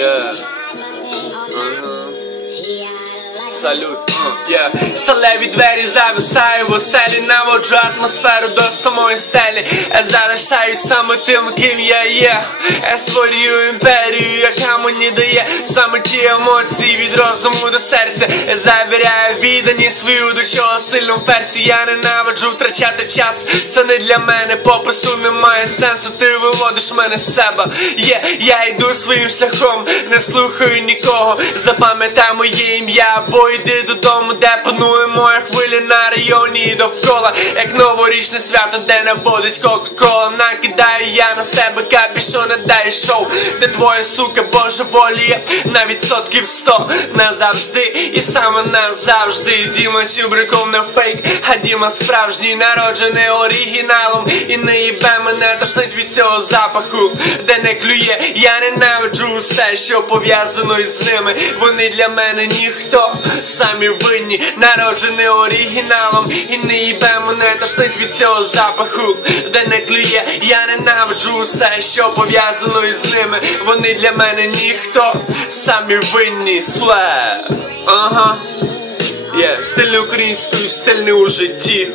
Yeah. Uh-huh. Salute yeah. Сталеві двері зависаю в оселі Наводжу атмосферу до самої стелі. Я залишаюсь саме тим, ким я є. Я створюю імперію, яка мені дає Саме ті емоції від розуму до серця. Я завіряю віддані свою до чого сильно вперся Я ненавиджу втрачати час. Це не для мене, попросту немає сенсу. Ти виводиш мене з себе. Є, я йду своїм шляхом, не слухаю нікого. Запам'ятай моє ім'я, або йди додому, де панує моя хвиля на районі довкола, як новорічне свято, де наводить кока-кола накидає на себе капішон, дає шоу, де твоя сука божеволіє на відсотків сто назавжди, і саме назавжди. Діма Сюбриков не фейк, а Діма справжній народжений оригіналом. І не їбе мене тошнить від цього запаху, де не клює, я ненавиджу все, що пов'язано із ними. Вони для мене ніхто, самі винні, народжений оригіналом, і не їбе мене тошнить від цього запаху, де не клює, я ненавиджу все, що пов'язано із ними. Вони для мене ніхто, самі винні, сле. Ага. Є, стильний українською, стильний у житті.